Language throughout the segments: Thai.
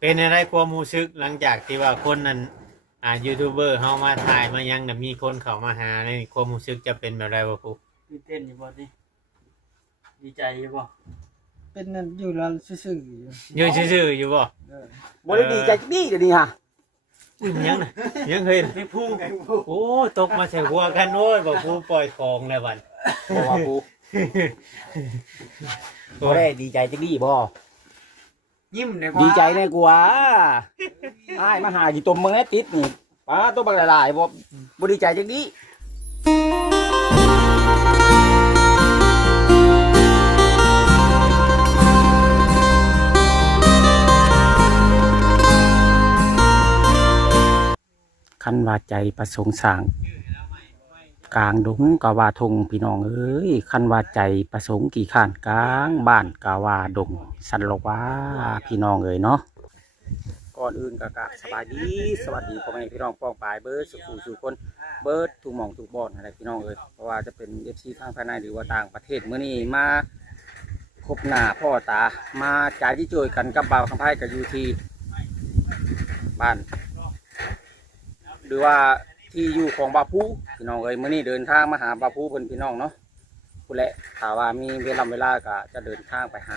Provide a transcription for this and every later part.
เป็นอะไรความรู้สึกหลังจากที่ว่าคนนั้นยูทูบเบอร์เฮามาถ่ายมายังน่ะมีคนเข้ามาหาในความรู้สึกจะเป็นแบบไรบ่ครู ตื่นเต้นอยู่บ่ดิดีใจอยู่บ่ เป็นนั่นอยู่แล้วซื่อๆอยู่ ยืนซื่อๆอยู่บ่ เออ บ่ได้ดีใจจักดีเดี๋ยวนี้ฮะ อุ้ยยังน่ะยังเคย ไม่พูด โอ้ตกมาใส่หัวกันโอ้ยบ่ครูปล่อยของแล้วบัด บ่ว่ากูบ่ได้ดีใจจักดีบ่ ยิ้มเลย ดีใจแน่กว่าอ้ายมาหากี่ตมเมืองแอติดนี่ป้าตัวบักหลายๆบ่ดีใจจักดีคันว่าใจประสงค์สร้างกลางดงกะว่าทงพี่น้องเอ้ยคันว่าใจประสงค์กี่ข้านกลางบ้านกะว่าดงสันโลว่าพี่น้องเอ้ยเนาะก่อนอื่นก็สบายดีสวัสดีพ่อแม่พี่น้องป้องปายเบิร์ดสุขสู่คนเบิร์ดทุกหม่องทุกบอนอะไรพี่น้องเอ้ยเพราะว่าจะเป็น FC ทางภายในหรือว่าต่างประเทศมื้อนี้มาพบหน้าพ่อตามาจ่ายที่จ่วยกันกับบ่าวคำไพ่กับยูทีบ้าน หรือว่าที่อยู่ของบาปูพี่น้องเอ้ยมื้อนี้เดินทางมาหาบาปูเพิ่นพี่น้องเนาะผู้แหละถ้าว่ามีเวลาก็จะเดินทางไปหา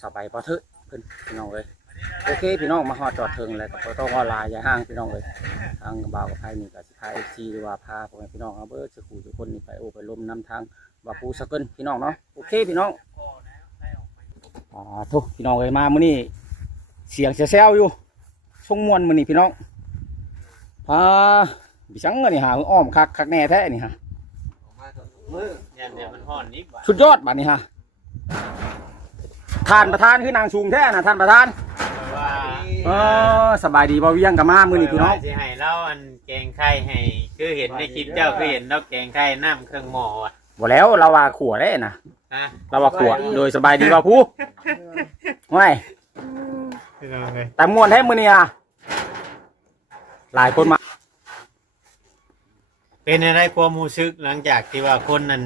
สบายบ่เถอะเพิ่นพี่น้องเอ้ยโอเคพี่น้องมาฮอดจอดถึงแล้วก็บ่ต้องออนไลน์อย่าห่างพี่น้องเอ้ยทางบ่าวกับไผนี่ก็สิพา FC หรือว่าพาพ่อแม่พี่น้องเอาเบิดสักคู่ทุกคนนี่ไปโอ้ไปลมนำทางบาปูสักเกินพี่น้องเนาะโอเคพี่น้องทุกพี่น้องเอ้ยมามื้อนี้เสียงแซวๆอยู่ชงม่วนมื้อนี้พี่น้องบิชังนี่ฮะอ้อมคักแน่แท้นี่ฮะ ยันเดี๋ยวมันฮ้อนนิดบ่ สุดยอดบัดนี้ฮะท่านประธานคือนางสูงแท้นะท่านประธาน ว่า สบายดีบ่เวียงกับมามื้อนี้พี่น้อง สิให้เล่าอันแกงไข่ให้คือเห็นในคลิปเจ้าคือเห็นเราแกงไข่น้ำเครื่องหม้ออ่ะ บ่แล้วเราว่าขัวได้นะ ฮะ เราว่าขัวโดยสบายดีบ่ผู้ไม่แต่ม่วนแท้มื้อนี้อ่ะหลายคนมา เป็นอะไรความรู้สึกหลังจากที่ว่าคนนั้น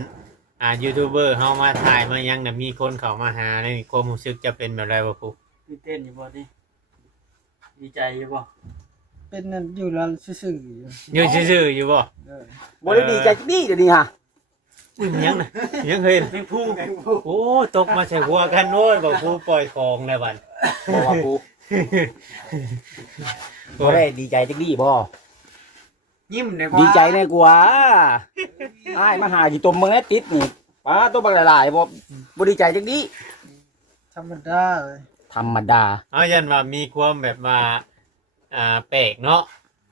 ยูทูบเบอร์เฮามาถ่ายมายังน่ะมีคนเข้ามาหาในความรู้สึกจะเป็นแบบไรบ่ครู ตื่นเต้นอยู่บ่ดิดีใจอยู่บ่ เป็นนั่นอยู่แล้วซื่อๆอยู่ ยืนซื่อๆอยู่บ่ เออ บ่ได้ดีใจจักดีเดี๋ยวนี้ฮะ อุ้ยยังน่ะยังเคย ไม่พูด โอ้ตกมาใส่หัวกันโอ้ยบ่ครูปล่อยของแล้วบัด บ่ว่าผู้บ่ได้ดีใจจักดีบ่ ยิ้มเลย ดีใจแน่กว่าอ้ายมาหากี่ตมเมืองแอติดนี่ป้าตัวบักหลายๆบ่ดีใจจักดี ธรรมดาเลย ธรรมดา เอายันว่ามีความแบบว่าแปลกเนาะ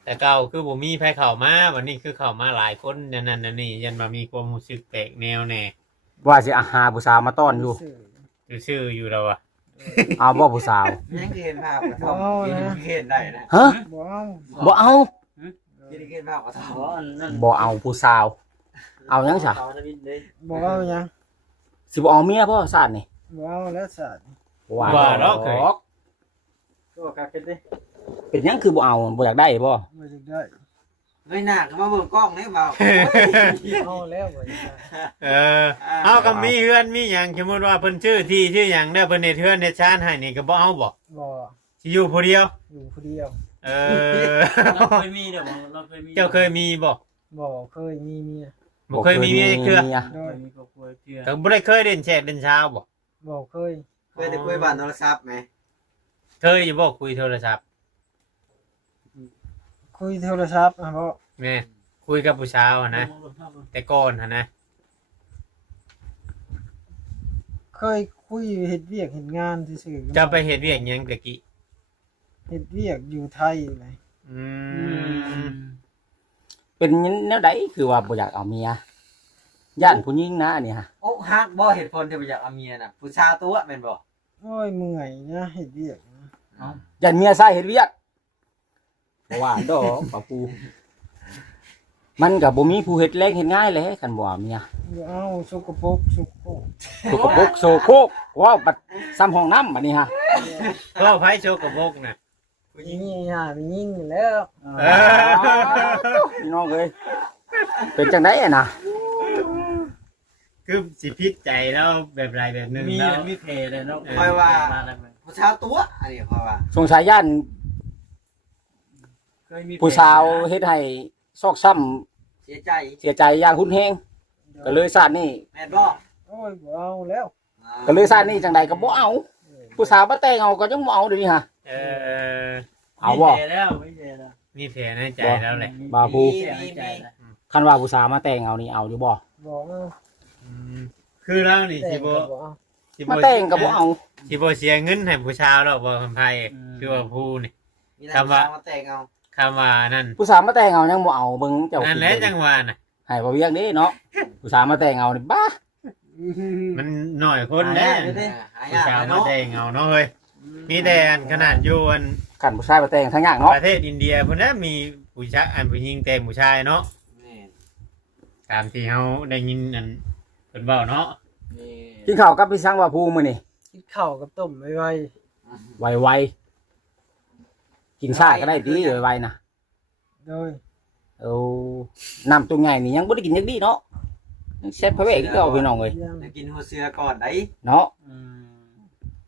แต่เก่าคือบ่มีไผเข้ามาวันนี้คือเข้ามาหลายคนนั่นนี่ยันว่ามีความรู้สึกแปลกแนวแน่ ว่าสิหาผู้สาวมาต้อนอยู่ ซื่อๆอยู่แล้วอ่ะ เอาบ่ผู้สาว ยังเห็นภาพกระทำเห็นได้นะ ฮะ บ่เอา บ่เอา ยังเห็นภาพกระทำ บ่เอาผู้สาว เอายังซะ บ่เอาหยัง สิบ่เอาเมียบ่ซาดนี่ บ่เอาแล้วสัตว์ ว่าเนาะเคย ก็กักกันดิ เป็นหยังคือบ่เอาบ่อยากได้บ่ บ่จะได้ เฮ้ยหน้าก็มาเบิ่งกล้องนี่เบา เอาแล้วบ่จะได้ เอาก็มีเฮือนมีหยังสมมุติว่าเพิ่นชื่อที่ชื่อหยังเด้อเพิ่นเฮ็ดเฮือนเฮ็ดชานให้นี่ก็บ่เอาบ่ บ่ สิอยู่ผู้เดียว อยู่ผู้เดียว เราเคยมีเดี๋ยวเราเคยมี เจ้าเคยมีบ่ บ่เคยมีเมีย บ่เคยมีเมียเครือ มี โด เค ย ยมีครอบครัวเชื่อ แต่บ่ได้เคยเล่นแชทเล่นเช้าบ่ บ่เคย เคยได้คุยบ้านโทรศัพท์ไหม เคยอยู่บ่คุยโทรศัพท์ คุยโทรศัพท์อ่ะบ่ แม่คุยกับผู้สาวอะนะแต่ก่อนหั่นนะ เคยคุยเฮ็ดเวียกเฮ็ดงานซื่อๆ จะไปเฮ็ดเวียกหยังตะกี้ เฮ็ดเวียกอยู่ไทยเลย อืม เป็นแนวใดคือว่าบ่อยากเอาเมียย่านผู้หญิงนะอันนี้ฮะ โอ้ฮักบ่เหตุผลที่บ่อยากเอาเมียน่ะผู้ชายตัวแม่นบ่ โอ้ยเมื่อยนะเฮ็ดเวียกนะ ย่านเมียใส่เฮ็ดเวียกบ่ว่าดอกป้าปูมันก็บ่มีผู้เฮ็ดแรงเฮ็ดง่ายแหละคันบ่เอาเมีย บ่เอาสกปรกสกปรก สกปรกโสโครกว้าวบัดซ้ำห้องน้ำบัดนี้ฮะ ก็ไผโชกบกน่ะ นี่หาไปยิงแล้ว พี่น้องเอ้ยเป็นจังได๋อะนะ คือสิพิษใจแล้วแบบไรแบบหนึง มี แล้ว มีเพลเลยเนาะค่อยว่า ผู้ชาวตัวอันนี้เพราะว่า สงสัยย่าน เคยมี ผู้สาวเฮ็ดให้ซอกซ้ำ เสียใจ เสียใจอย่างหุนแฮงก็เลยซาดนี่ แม่นบ่ โอ้ยบ่เอาแล้ว ก็เลยซาดนี่จังใดก็บ่เอา ผู้สาวมาแต่งเอาก็ยังบ่เอาเดี๋ยวนี้ฮะ เออ เอาบ่ ไม่แพ้แล้วไม่แพ้แล้ว มีแผลในใจแล้วแหละ บาภู แพ้ในใจแล้ว คันว่าผู้สาวมาแต่งเอานี่เอาอยู่บ่ บ่เอา อืมคือเรานี่ แต่ สิ ง บ่ ก็บ่เอา สิ มาแต่งก็บ่เอา สิบ่เสียเงินให้ผู้ชาวดอกบ่คำไผคือว่าผู้นี่ มีนายผู้ชาวมาแต่งเอา คำว่านั่น ผู้สาวมาแต่งเอายังบ่เอาเบิ่งเจ้า นั่นแหละจังหวะน่ะ ให้บ่เวียงนี่เนาะผู้สาวมาแต่งเอานี่บ้า มันหน่อยคนแน่ หา ผู้ ยาก ชาว เลย มา เนาะ แต่งเอาเนาะเฮ้ยมีแต่อันขนาดอยู่อัน คันผู้ชายมาแต่งทั้งอย่างเนาะ ประเทศอินเดียพุ่นน่ะมีผู้ชายอันผู้หญิงแต่งผู้ชายเนาะ แม่น ตามที่เฮาได้ยินอันเพิ่นเว้าเนาะ นี่ กินข้าวกับพี่สังว่าภูมื้อนี่ กินข้าวกับต้มไว ไวๆกินซ่าก็ได้ติไวๆนะ ๆโดย เอาน้ำตัวใหญ่นี่ยังบ่ได้กินจักดีเนาะยังแซ่บพะเวกคือเก่าพี่น้องเอ้ย ยัง จะกินหัวเสือก่อนได้ เนาะ อืม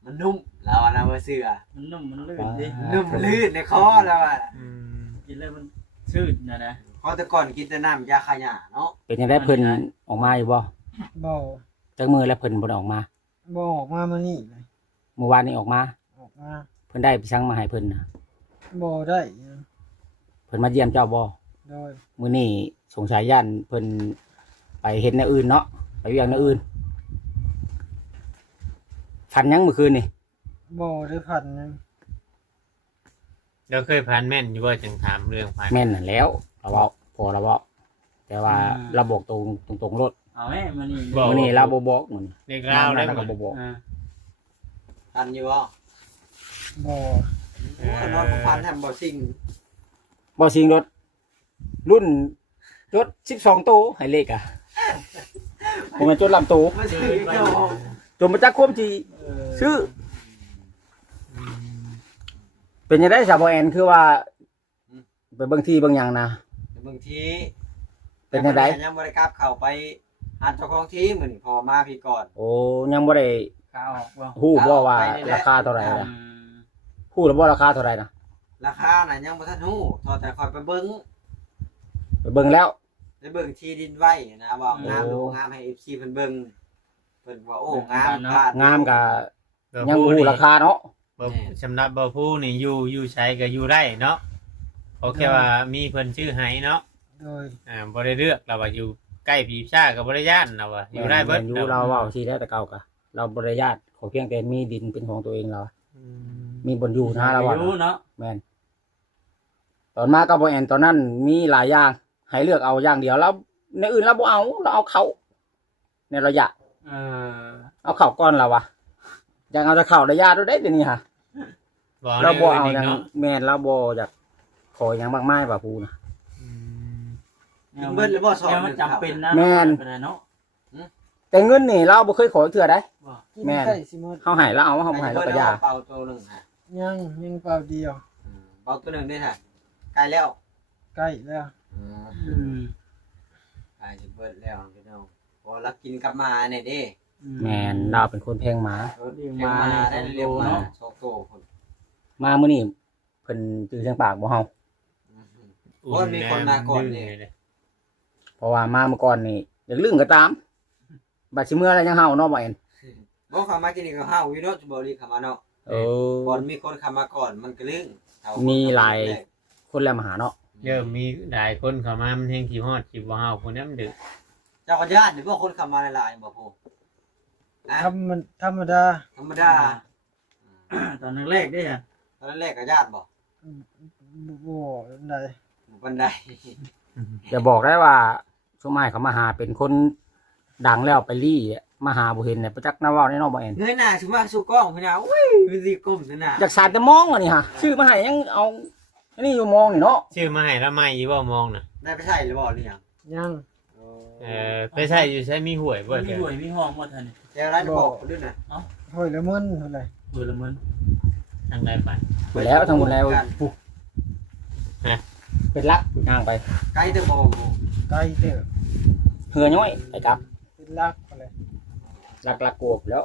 มันนุ่มแล้วนะหัวเสือ มันนุ่มมันลื่นดิ นุ่มลื่นในคอแล้วอ่ะ อืม กินแล้วมันชื่นนะ เพราะแต่ก่อนกินแต่น้ำยาขยะเนาะ เป็นจังได๋เพิ่นออกมาอยู่บ่ บ่ จักมื้อแล้วเพิ่นบ่ได้ออกมา บ่ออกมามื้อนี้เลย เมื่อวานนี้ออกมา ออกมา เพิ่นได้พี่สังมาให้เพิ่นน่ะ บ่ได้ยัง เพิ่นมาเยี่ยมเจ้าบ่ โดย มื้อนี้สงสัยย่านเพิ่นไปเฮ็ดแนวอื่นเนาะไปเวียงแนวอื่นฝันยังเมื่อคืนนี่ บ่ได้พันยัง เราเคยผ่านแม่นอยู่ว่าจังถามเรื่องผ่าน แม่นนั่นแหล้วเราเว้าพอเราเว้าแต่ว่าเราบอกตรงรถ เอาแม่มันนี่ มื้อนี้เราบ่บอกมื้อนี้ เด็กลาวได้ เรา หม ก็ ด บ่บอก อ่า ทันอยู่บ่ บ่ โอ้ยนอนประพันธ์แฮมบ่สิ่ง บ่สิงรถรุ่นรถ12โตให้เลขอ่ะบ่แม่นจนลำโต มาซื้อเจ้าของ จนมาจักความที่ซื้อ เป็นจังได๋ซะบ่แอนคือว่าไปเบิ่งที่เบิ่งหยังนะ บางที เป็นจังได๋ ยังบ่ได้กลับเข้าไปหาเจ้าของทีมมื้อนี้พอมาพี่ก่อน โอ้ยังบ่ได้ ข้าวออกบ่ ฮู้บ่ว่าราคาเท่าไหร่ อื นะ ม ฮู้แล้วบ่ราคาเท่าไหร่นะ ราคาน่ะยังบ่ทันฮู้ทอแต่คอยไปเบิ่ง ไปเบิ่งแล้ว ไปเบิ่งที่ดินไว้นะว่างามดูงามให้ FC เพิ่นเบิ่งเพิ่นว่าโอ้งามพลาด งามก็ บ่ ยังบ่ ผู้ ฮู้ นี่ ราคาเนาะ บ่สำหรับบ่ผู้นี่อยู่ใช้ก็อยู่ได้เนาะเพราะแค่ว่ามีเพิ่นชื่อให้เนาะ โดย บ่ได้เลือกเราว่าอยู่ใกล้ผีซ่าก็บ่ได้ย่านเราว่าอยู่ได้เบิด อยู่เราเว้าสิได้แต่เก่าก็เราบ่ได้ญาติขอเพียงแต่มีดินเป็นของตัวเองเรา อืม มีบนอยู่นะเราว่า รู้เนาะ แม่นตอนมาก็บ่แอนตอนนั้นมีหลายอย่างให้เลือกเอาอย่างเดียวแล้วในอื่นเราบ่เอาเราเอาเขาในระยะ เออ เอาเขาก่อนเราวะอยากเอาแต่เขาระยะด้วยได้เดี๋ยวนี้ค่ะ บ่ เราบ่เอา อีก อย่าง เนาะ แม่นเราบ่อยากขออย่างมากมายว่าพูนะ อืม กินเบิดหรือบ่สอน แนวมันจำเป็นนะ แม่น ไปเลยเนาะ แต่เงินนี่เราบ่เคยขอเทื่อได้ กิน แม่น ไก่สิหมด เฮาให้เราเอาเฮาบ่ให้เราก็อยา เป่าตัวหนึงฮะ ยังเปล่าเดียว เป่าตัวหนึงได้ฮะใกล้แล้ว ใกล้แล้ว อืม ใกล้จะเบิดแล้วพี่น้องพอรักกินกลับมาเนี่ยเด้ แม่นเราเป็นคนแพงหมา เลี้ยงมาได้เลี้ยงมาโชคโตคน มามื้อนี้เพิ่นจื้อจังปากบ่เฮา โอ้ยมีคนมาก่อนนี่ เพราะว่ามาเมื่อก่อนนี่อยากลึงก็ตามบัดสิเมื่ออะไรยังเฮาเนาะบ่แอน บ่เข้ามากินนี่ก็ห้าวอยู่เนาะบ่รีเข้ามาเนาะ เออ ก่อนมีคนเข้ามาก่อนมันก็ลึง มีหลาย คนแล้วมาหาเนาะ เริ่มมีหลายคนเข้ามามันแฮงขี้ฮอดขี้บ่เฮาคนนั้นมันดึก เจ้าก็ญาติหรือว่าคนเข้ามาหลายๆบ่พูนะ ธรรมดา ธรรมดา ตอนแรกๆได้อะ ตอนแรกก็ญาติบ่ บ่ได้ บ่ปานใด อย่าบอกได้ว่าช่วงใหม่เขามาหาเป็นคนดังแล้วไปรี่มาหาบ่เห็นเนี่ยประจักษ์หน้าเว้าแน่นอนบ่แอน เงยหน้าสิมาสู่กล้องพี่น้าอุ้ยวิธีก้มนั่นน่ะ อยากสาดแต่มองอันนี้ฮะชื่อมาให้ยังเอาอันนี้อยู่มองนี่เนาะ ชื่อมาให้ละไม่อีบ่มองน่ะ ได้ไปใช่หรือบ่หรือยัง ยัง ไปใช่อยู่ใช้มีหวยบ่ มีหวยมีห้องหมดทันนี่ เจ้าร้านบอกด้วยนะ ห้อยละมึนเท่าไหร่ หวยละมัน ทางใดไป หมดแล้วทั้งหมดแล้วปุ๊บเป็นลักย่างไป ไกลแต่บ่ ไก่เด้อ เหือน้อยไปครับ เป็นลักอะไร ลักโกบแล้ว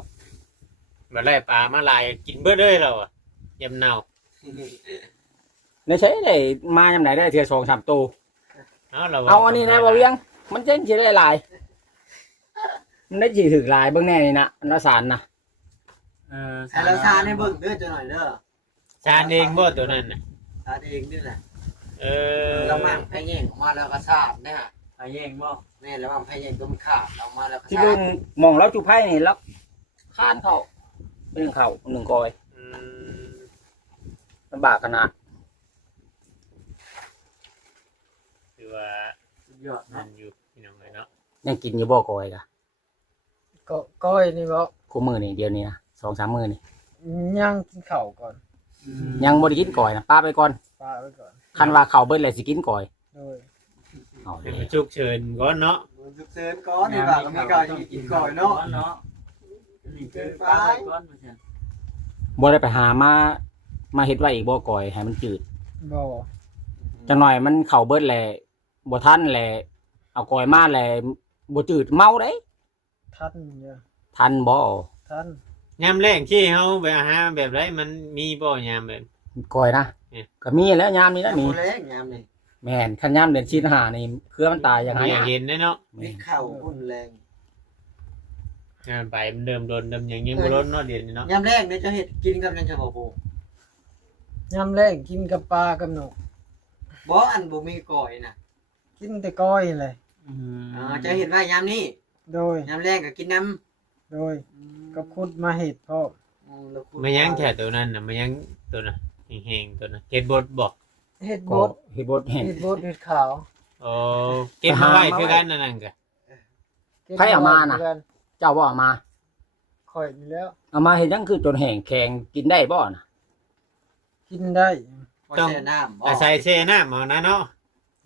บ่ได้ปลามาหลายกินเบิดเลยเราอ่ะยำเน่า ในใช้ได้มายามไหนได้เทื่อ2-3ตัว เรา เอาอันนี้นะบ่เวียงมันจะสิได้หลายมันได้สิถึกหลายเบิ่งแน่นี่นะอันละสารนะ แต่เราชาให้เบิ่งเด้อจังหน่อยเด้อ ชาเองบ่ตัวนั้นน่ะ ชาเองนี่แหละ อ เรามั่งไผแย่งออกมาแล้วก็ชาดนะฮะ ไปแย่งบ่ แม่แล้วมั่งไผแย่งก็มันขาดออกมาแล้วก็ ที่ ชา เบิ่ ด งมองแล้วจุไผนี่แล้วข้านเข้าเป็นเข้า1กอย อืม ลำบากขนาด คือว่า สุดยอด นั่ เนาะ นอยู่พี่น้องเลยเนาะ ยังกินอยู่บ่กอยกะ ก็ก้อยนี่บ่ คู่มือนี่เดียวนี้นะ2-3มื้อนี่ ย่างกินข้าวก่อน ยังบ่ได้กินกอยนะป้าไปก่อน ปลาไว้ก่อน คันว่าเข้าเบิดแล้วสิกินกอย โดย เอา เป็น เลย ฉุกเฉินก่อนเนาะ มันสุกเซินก้อนนี่ว่าก็มีก่อนกินก่อนเนาะ เนาะนี่คือปลาก้อนมาเช่น บ่ได้ไปหามาเฮ็ดไว้อีกบ่กอยให้มันจืด บ่ จังหน่อยมันเข้าเบิดแล้วบ่ทันแล้วเอากอยมาแล้วบ่จืดเมาเด้ ทันอยู่ ทันบ่ ทัน ยามแรกที่เฮาไปหาแบบไรมันมีบ่ยามแบบ กอยนะ เนี่ย ก็มีแล้วยามนี้นะมี แรงยามนี่ แม่นคันยามเดือนชีนหานี่เครือมันตายอย่างไร อยากเห็นได้เนาะ แม่ มี น ข้าวพุ่นแรง งานไปมันเดิมโดนเดิมอย่างยังบ่ลดเนาะเดี๋ยวนี้เนาะ ยามแรกเนี่ยจะเฮ็ดกินกับนั่นจะบ่ปู ยามแรกกินกับปลากับนก บ่อันบ่มีก่อยน่ะ กินแต่ก้อยเลย จะเฮ็ดไว้ยามนี้ โดย ยามแรกก็กินน้ำ โดยกับคุดมาเห็ดพ่อ มายังแค่ตัวนั้นน่ะมายังตัวน่ะแห้งๆตัวน่ะเก็บบดบ่ เห็ดบ ก็ ด เฮ็ดบดเห็น เห็ดบดเห็ดขาว โอ้เก็บมาไว้คือกันนั่นก็ ก็บ ใครเอามาน่ะ เหกั เจ้าบ่เอามา ข่อยนี่แล้ว เอามาเฮ็ดจังคือจนแห้งแข็งกินได้บ่น่ะ กินได้ ต้องแช่น้ำ อาศัยแช่น้ำเอานะเนาะ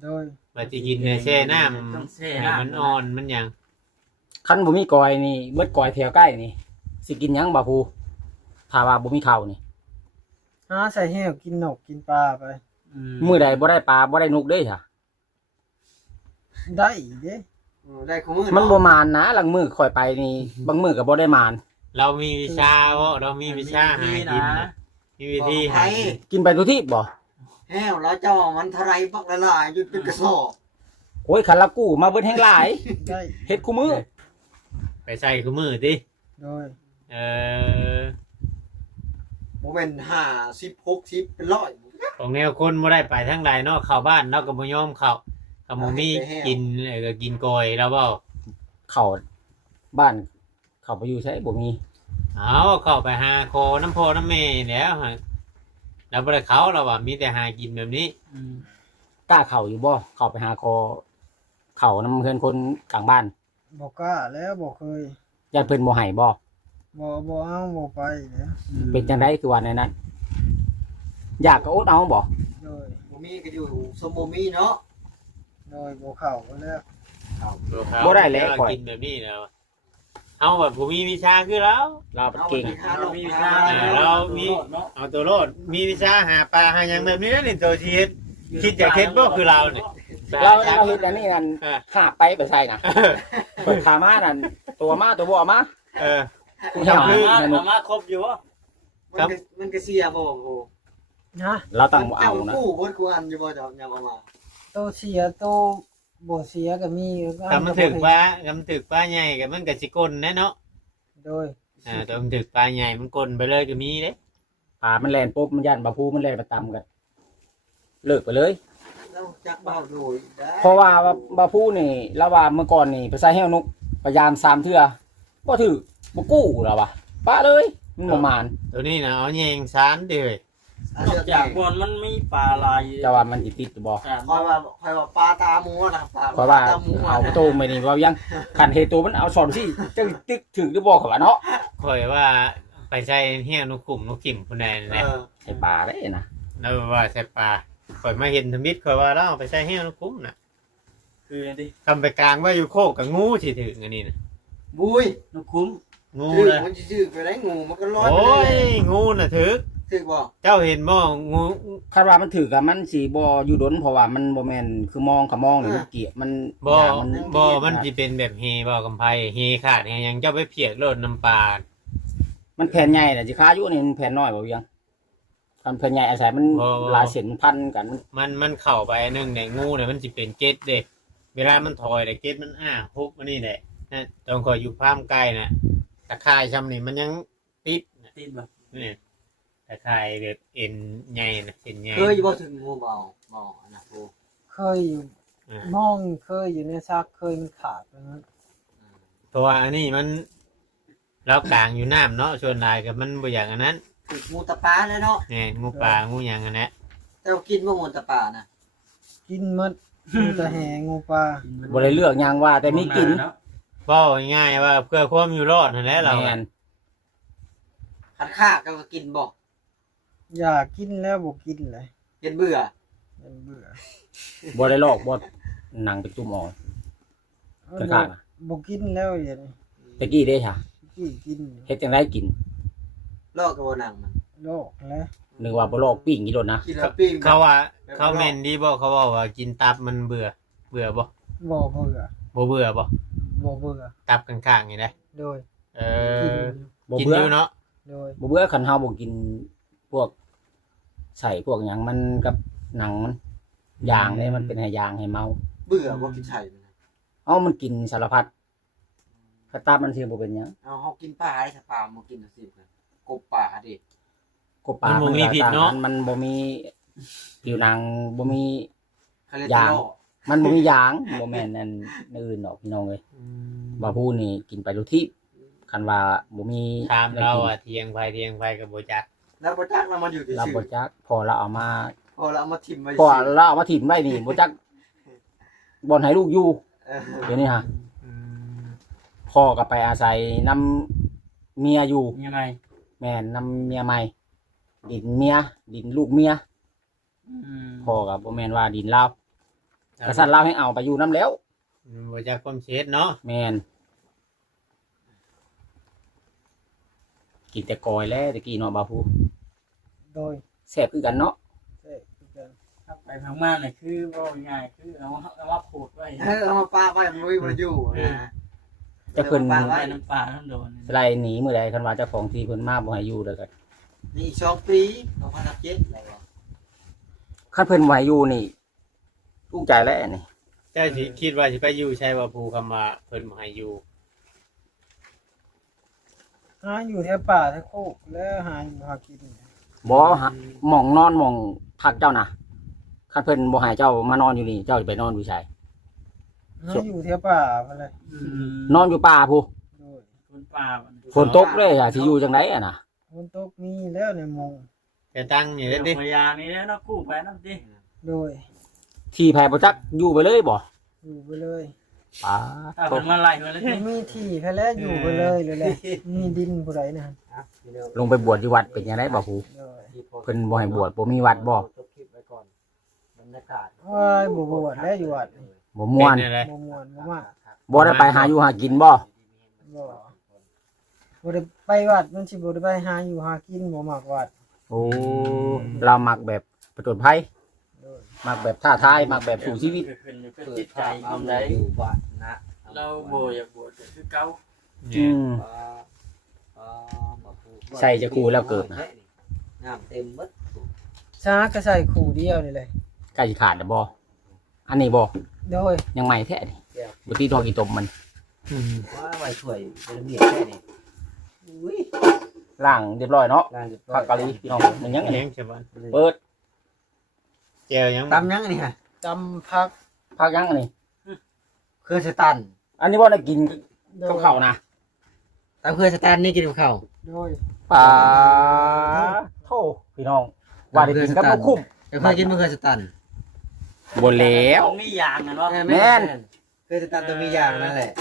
โดย ว่าสิกินเนี่ยแช่น้ำ ต้องแช่ ให้มันอ่อนมันหยัง คันบ่มีกอยนี่เบิดกอยแถวใกล้นี่สิกินหยังบ่ผู้ถ้าว่าบ่มีข้าวนี่ หาใส่แห้วกินนกกินปลาไป มื้อใดบ่ได้ปลาบ่ได้นกเด้จ้ะ ได้เด้ ได้คู่มือ มันบ่มานนะหลังมื้อค่อยไปนี่บางมื้อก็บ่ได้มาน เรามีวิชาบ่เรามีวิชาหากินนะมีวิธีหากิน กินไปทุกที่บ่ แห้วแล้วเจ้ามันเท่าไรปักละลายอยู่เป็นกระสอบ โอ้ยคันละกู้มาเบิดแฮงหลาย ได้ เฮ็ดคู่มื้อ ไปใส่คือมือติ โดย เออ บ่แม่น50 60เป็นร้อย ของแนวคนบ่ได้ไปทั้งหลายเนาะเข้าบ้านเนาะก็บ่ยอมเข้าก็บ่มีกินก็กินกอยแล้วเว้า เข้าบ้านเข้าไปอยู่ใช้บ่มี เอาเข้าไปหาโคน้ำโพน้ำเมแหล้วฮะแล้วบ่ได้เขาเราว่ามีแต่หากินแบบนี้ กล้าเข้าอยู่บ่เข้าไปหาคอเข้านำเพื่อนคนกลางบ้าน บอกกล้าแล้วบอกเคย ญาติเพิ่นบ่ให้บ่ บ่เอาบ่ไปแล้ว เป็นจังไดคือว่าในนั้น อยากก็อดเอาบ่ โดย บ่มีก็อยู่สมบ่มีเนาะ โดยบ่เข้าแล้ว บ่ได้แล้วข่อย กินแบบนี้แล้วเอาแบบผมมีวิชาคือแล้ว เราเก่ง เรามีค่า เรามี เอาตัวโลดมีวิชาหาปลาหาหยังแบบนี้นี่ตัวชีวิตคิดจะเค็ดบ่คือเราเนี่ย เราเฮ็ดอันนี้นั่น อ่า หาไปใส่นะเปิดขามานั่นตัวมาตัวบ่เอามา เออ ผู้เฒ่า คือ มามาครบอยู่วะ มันก็เสียบ่โอ้ นะ เราต้องบ่เอานะ กู้บ่กูอันอยู่บ่เจ้ายังเอามา โตเสียโตบ่เสียก็มี ถ้ามันถึกปลาถ้ามันถึกปลาใหญ่ก็มันก็สิกลนแน่เนาะ โดย แต่มันถึกปลาใหญ่มันกลนไปเลยก็มีเด้ ปลามันแล่นปุ๊บมันย่านบ่พูมันแล่นมาตำกันเลิกไปเลย เราจักเบาโดยได้ เพราะว่าบ่พูนี่เราว่าเมื่อก่อนนี่ไปใส่แห้วนกพยายาม3เทื่อบ่ถือบ่กู้แล้วว่ะปะเลยมันบ่มาน ตัวนี้นะเอาแยงสารเด้อ นอกจากบอนมันมีปลาลาย จะว่ามันสิติดบ่ คอยว่าปลาตาหมูนะปลา เพราะว่า ตาหมู เอาประตูไม่นี่ว่ายังคันเฮตัวมันเอาสอนสิจะตึกถึงหรือบ่เขาว่าเนาะ ข่อยว่าไปใช้เหี้ยนกขุ่มนกขิมพุ่นแน่ เอ แน่ อ ไอ้ปลาได้นะ แล้วว่าใช้ปลาข่อยมาเห็นทมิตข่อยว่าเราเอาไปใช้เหี้ยนกขุ่มน่ะ คือดิ ทำไปกลางว่าอยู่โคกกับงูสิถึงอันนี้น่ะ บุย นกคุ้ม งู ชื่อ นะ มันชื่อไปได้งูมันก็ร้อยไป โอ้ย เลย งูน่ะถึก ถึกบ่ เจ้าเห็นบ่งู คาดว่ามันถือกับมันสิบ่อยู่ดนเพราะว่ามันบ่แม่นคือมองกับมองนี่มันเกลียมัน บ่ อย่างมัน บ่มันสิเป็นแบบเฮบ่กำไพเฮขาดเฮหยังเจ้าไปเพียกโลดน้ำปลา มันแผ่นใหญ่น่ะสิค้าอยู่นี่มันแผ่นน้อยบ่เวียงคันแผ่นใหญ่อาศัยมันหลายเส้นมันพันกันมัน มันเข้าไปอันนึงเนี่ยงูเนี่ยมันสิเป็นเกล็ดเด้เวลามันถอยเนี่ยเกล็ดมันฮุบมานี่แหละนะตอนคอยอยู่พามใกล้น่ะตะข่ายซ้ำนี่มันยังติดน่ะ ติดบ่ นี่ตะข่ายแบบเอ็นใหญ่น่ะเอ็นใหญ่ เคยอยู่บ่ถึงงูเบาอันนะปู เคยอยู่ อ่า มองเคยอยู่ในซักเคยมันขาดไปนั้น เพราะว่าอันนี้มันเรากลางอยู่น้ำเนาะส่วนใหญ่ก็มันบ่อย่างอันนั้น ถึงงูตะปาเลยเนาะ เนี่ยงูปลางูอย่างอันนั้น แต่ว่ากินบ่งูตะปานะ กินหมดงูตะแหงงูปลา บ่ได้เลือกหยังว่าแต่มีกิน เนาะ บอกง่ายๆว่าเพื่อความอยู่รอดนั่นแหละเรา แม่น คันฆ่าก็กินบ่ อยากกินแล้วบ่กินเลย กินเบื่อ มันเบื่อ บ่ได้ลอกบ่หนังไปจุ่มออก กระ บ่ ข้าง บ่กินแล้วอย่างนี้ ตะกี้เด้ค่ะ กี่กินอยู่ เฮ็ดจังไดกิน ลอกกับบ่หนังมัน โลกแล้ว นึกว่าบ่ลอกปิ้งอีโดนนะ กินแล้วปิ้ง เขาว่าเขาแม่นดีบ่เขาบอกว่ากินตับมันเบื่อบ่ บ่เบื่อ บ่เบื่อบ่ บ่เบื่อ ตับข้างๆนี่นะ โดย เอ กิน อ บ่ กิน เบื่อ อยู่เนาะ โดย บ่เบื่อคันเฮาบ่กินพวกใส่พวกหยังมันกับหนังมันยางเนี่ยมันเป็นให้ยางให้เมา เบื่อบ่กินไข่มันนะ เอ้ามันกินสารพัดถ้าตามันสิบ่เป็นหยัง เอาเฮากินปลาได้ถ้าปลาบ่กินจังซี่กันกบป่าดิ กบปลามันบ่มีผิวหนังบ่มี เขาเรียก ยาง โล มันบ่มียางบ่แม่นอันอื่นดอกพี่น้องเอ้ยว่าผู้นี่กินไปทุกที่คันว่าบ่มี ถามเราอ่ะเที่ยงไฟกับบ่จัก แล้วบ่จักเรามาอยู่ เรา ซื่อ บ่จักพอเราเอามา ๆพอเราเอามาทิ่มไว้ พอเราเอามาถิ่มไว้นี่บ่จักบ่อนให้ลูกอยู่ เออ เดี๋ยวนี้ฮะพ่อก็ไปอาศัยนำเมียอยู่ ยังไง แม่นนำเมียใหม่ดินเมียดินลูกเมียพ่อก็บ่แม่นว่าดินเรากษัตริย์เราให้เอาไปอยู่นํแล้ว บ่จักความเช็ดเนาะ แม่นกินแต่กอยแล้วตะกี้เนาะบ่าวผู้ โดย แซ่บคือกันเนาะ ใช่คือกัน ครับไปพังมาเนี่ยคือว่าง่ายคือเอาว่าโคตรไว้ เอามาปลาไว้มันบ่มีบ่ได้อยู่นะ จะเพิ่น ปลาไว้ ไว้น้ำปลาทั้งโดน ไล่หนีมื้อใดคันว่าเจ้าของที่เพิ่นมาบ่ให้อยู่แล้วก็ นี่อีก2ปี2027แล้ว คันเพิ่นไหวอยู่นี่ลูกใจแล้วนี่ เจ้าสิคิดว่าสิไปอยู่ใช่ว่าภูคำว่าเพิ่นบ่ให้อยู่ หาอยู่แถวป่าแถวโคกแล้วหาอยู่หากิน บ่ฮะหม่องนอนหม่องพักเจ้านะคันเพิ่นบ่ให้เจ้ามานอนอยู่นี่เจ้าสิไปนอนอยู่ไส หาอยู่แถวป่าไปเลย นอนอยู่ป่าผู้ โดย คนป่า ฝนตกเลยอ่ะสิอยู่จังไดอ่ะนะ ฝนตกมีแล้วในมง จะตั้งอยู่ เดี๋ เด้ ยว ดิ พยานี่แล้วนะกู้ไปน้ำดิ โดย ที่แผ่บ่จักอยู่ไปเลยบ่ อยู่ไปเลย ป่า ถ้า ต เป็ ก นมาไล่มาแล้วดิ มีที่ไปแล้วอยู่ไปเลยเลยแหละมีดินผู้ใดนะ ลงไปบวชที่วัดเป็นจังไดบ่ผู้ โดย เพิ่นบ่ให้บวชบ่มีวัดบ่ จบคลิปไว้ก่อนบรรยากาศ ว่าบ่บวชแล้วอยู่วัดนี่ บ่ม่วน เป็นอะไร บ่ม่วนบ่มา บ่ได้ไปหาอยู่หากินบ่ บ่บ่ได้ไปวัดมันสิบ่ได้ไปหาอยู่หากินบ่มักวัด โอ้เรามักแบบประจนภัย โดย มักแบบท้าทายมักแบบสู่ชีวิต ขึ้นอยู่กับ เปิ จิ ด ตใจ ภาพ ค เอา น ไหน ใด อยู่บ้านนะ เราโบอยากบวชก็คือเก่า อืม ใส่จะคู่แล้วเกิดนะ น้ำเต็มหมด ช้าก็ใส่คู่เดียวนี่เลย ใกล้สิขาดแล้วบ่อันนี้บ่ โดย ยังใหม่แท้นี่บ่ตีทองอีตมมัน ว่าไว้ช่วยเป็นระเบียบแค่นี้อุ้ย ล้างเรียบร้อยเนาะ งานจะ ผักกะหรี่พี่น้องมันยังไง เลี้ยงใช่ป่ะ เปิด แก้วยัง ตำยังนี่ฮะ จำพัก ผักยังอันนี้ เครือสตัน อันนี้บ่ได้กิน โดย กับข้าวนะ ตำเครือสตันนี่กินกับข้าว โดย ปลาโทพี่น้องว่าได้กินกับบ่คุ้ม แต่เคยกินเครือสตัน บ่แล้ว มีอย่างนะเนาะ แม่น เครือสตันต้องมีอย่างนั่นแหละ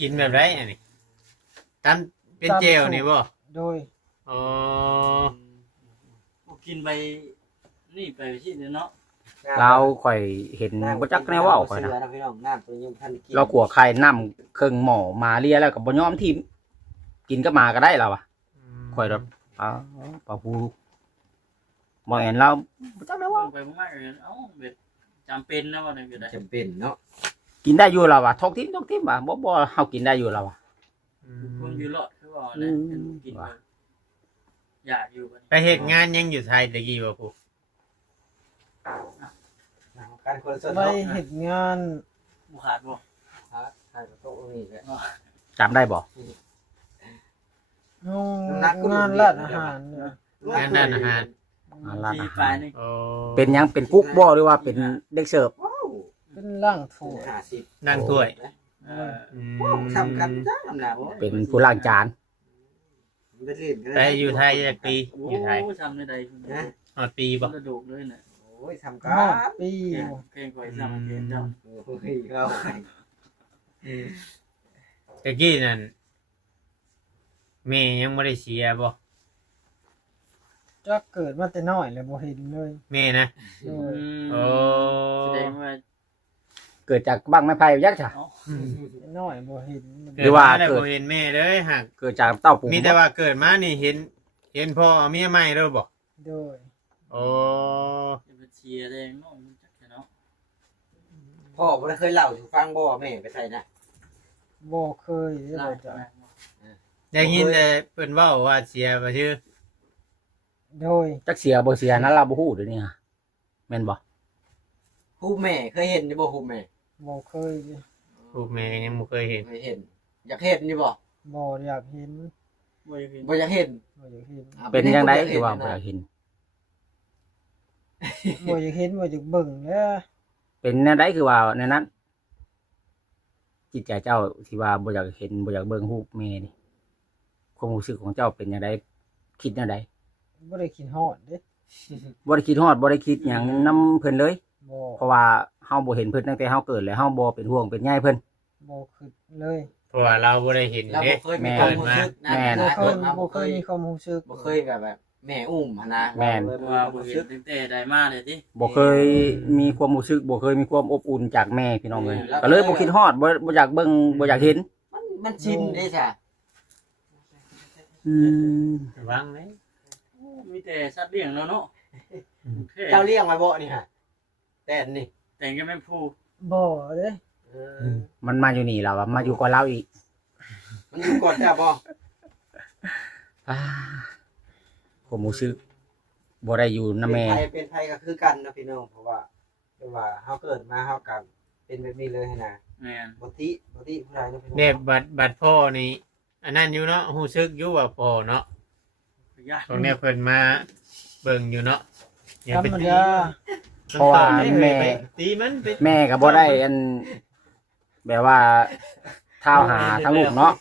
กินแบบไรอันนี้ตั้มเป็นเจลนี่บ่ โดย อ๋อ กินไปนี่ไปที่เนาะ เราข่อยเห็นบ่จักแนวเว้าข่อยนะ พี่น้องน้ำตัวยังทันกิน เราขัวไข่น้ำเครื่องหม้อมาเลียแล้วก็บ่ยอมทิ่มกินก็มาก็ได้แล้วอ่ะข่อยแบบปลาปูบ่เห็นเราบ่จักแนวเว้า ไปมากเลยเอ้าแบบจำเป็นนะว่าเนี่ยอยู่ได้ จำเป็นเนาะ กินได้อยู่แล้วว่ะทอกทิ่มว่ะบ่เฮากินได้อยู่แล้วว่ะ คนอยู่รอดคือว่า บ่นะเป็นกินบ่อยากอยู่ ไปเฮ็ดงานยังอยู่ไทยตะกี้บ่ผู้ การคนส่วน ไป เนาะ เฮ็ดงาน บ่ขาดบ่ ใช่โต๊ะนี่แหละ จำได้บ่ ห้องงานร้านอาหารเนี่ย งานด้านอาหาร ร้าน ที่ อา ปลา หาย ร นี่ โอ้ เป็นหยังเป็นกุ๊กบ่หรือว่าเป็นเด็กเสิร์ฟ ว้าว เป็นล่างถ้วย 50 นั่งถ้วย เออ อืม ว้าวทำกันจ้าทำหนาโอ้ เป็นผู้ล้างจาน ไปเล่นกัน ไปอยู่ไทยจักปี โอ้ อยู่ไทย ทำในใดคุณ นะ ฮอดปีบ่ กระดูกเลยน่ะ โอ้ยทำกั ฮอด น ปี เก่งกว่าทำเก่งเจ้า โอ้ยเขา ตะกี้นั่นแม่ยังบ่ได้เสียบ่ จักเกิดมาแต่น้อยเลยบ่เห็นเลย แม่นะ โดย โอ้ แสดงว่า เกิดจากบั้งไม้ไผ่ยักษ์จ้ะ แต่น้อยบ่เห็น หรือว่า เกิ เกิ ด ด บ่เห็นแม่เลยหาก เกิดจากเต้าปู มีแต่ว่าเกิดมานี่เห็นพ่อเอาเมียใหม่แล้วบ่ โดย โอ้ จะไปเชียร์แดงน้องมันจักเนาะ พ่อบ่ได้เคยเล่าสู่ฟังบ่ว่าแม่ไปไสนะ บ่เคยได้ เล่า บ่ จ้ะ จ้ะ ได้ยินแต่เพิ่นเว้าว่าเสียบ่ชื่อ โดย จักเสียบ่เสียนั้นเราบ่ฮู้เดี๋ยวนี้ฮะแม่นบ่ ฮู้แม่เคยเห็นอยู่บ่ฮู้แม่ บ่เคยเลย ลูกแม่ก็ยังบ่เคยเห็น เคยเห็น อยากเห็นอยู่บ่ บ่อยากเห็น บ่อยากเห็น บ่อยากเห็น บ่อยากเห็น เป็นจังไดคือว่าบ่อยากเห็น บ่อยากเห็นบ่อยากเบิ่งเด้อ เป็นแนวใดคือว่าในนั้น จิตใจเจ้าที่ว่าบ่อยากเห็นบ่อยากเบิ่งรูปแม่นี่ความรู้สึกของเจ้าเป็นจังไดคิดแนวใด บ่ได้คิดฮอดเด้ บ่ได้คิดฮอดบ่ได้คิดหยังนํเพิ่นเลย บ่ เพราะว่าเฮาบ่เห็นเพิ่นตั้งแต่เฮาเกิดแล้วเฮาบ่เป็นห่วงเป็นใยเพิ่น บ่คิดเลย เพราะว่าเราบ่ได้เห็น เรา เด้ บ่เคยมีความรู้สึกนะ แม่น บ่ นะ เคยบ่เคยมีความรู้สึก บ่เคยแบบแม่อุ้มหั่นนะ แม่น เลย เพ บ่ ราะว่า รู้ บ่เห็ สึ น ก ตั้งแต่ใดมาเลยติ บ่เคยมีความรู้สึกบ่เคยมีความอบอุ่นจากแม่พี่น้องเลยก็เลยบ่คิดฮอดบ่อยากเบิ่งบ่อยากเห็น มันชินเด้จ้ะ อืม ระวังเด้ มีแต่สัตว์เลี้ยงแล้วเนาะ เจ้าเลี้ยงไว้บ่นี่ฮะแต่อันนี่ แต่งก็แม่ผู้ บ่เด้ มันมาอยู่นี่แล้วอะมาอยู่กับเราอีก มันอยู่ก่อนจ้ะบ่ อ่าความรู้สึกบ่ได้อยู่นำแม่ เป็นไผก็คือกันนะพี่น้องเพราะว่าเฮาเกิดมาเฮาก็เป็นแบบนี้เลยหั่นน่ะ แม่น บ่ติผู้ใดนะพี่น้อง เนี่ยบัดพ่อนี่อันนั้นอยู่เนาะรู้สึกอยู่ว่าพ่อเนาะ ยาก ตรงเนี้ยเพิ่นมาเบิ่งอยู่เนาะอย่า ธร ไป รม ตี ดา เพราะว่าแม่ ไปตีมันไป แม่ก็บ่ได้อันแบบว่าเท้าหาทั้งลูกเนาะ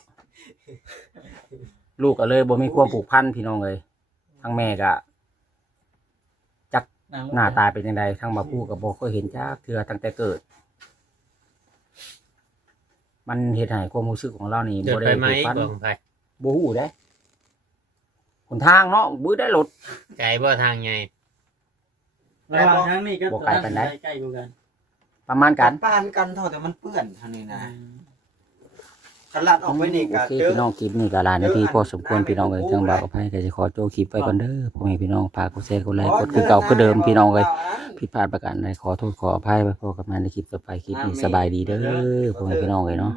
ลูกก็เลยบ่มีความผูกพันพี่น้องเลยทั้งแม่ก็หน้าตาเป็นจังไดทั้งมาพูดก็บ่เคยเห็นจักเทื่อตั้งแต่เกิด มันเฮ็ดให้ความรู้สึกของเรานี่ เดิน บ่ ไป ได้ ไหม ผูกพัน เบิ่งไป บ่ฮู้เด้หนทางเนาะบื้อได้รถ ไกลบ่ทางไง ระหว่างทางนี้ก็ บ่ไกลปานใด ใกล้ๆกัน ประมาณกัน ปานกันเท่าแต่มันเปื้อนเท่านี้นะตลาดออกไปนี่ โอ ก็ เค เจอ พี่น้องคลิปนี้ก็หลายนาทีพอสมควรพี่น้องเอ้ยทางบ่าวกับไผก็จะขอโจคลิปไว้ก่อนเด้อพ่อแม่พี่น้องฝากกดแชร์กดไลค์กดคือเก่าคือเดิมพี่น้องเอ้ยผิดพลาดประการใดขอโทษขออภัยไว้พบกันใหม่ในคลิปต่อไปคลิปนี้สบายดีเด้อพ่อแม่พี่น้องเอ้ยเนาะ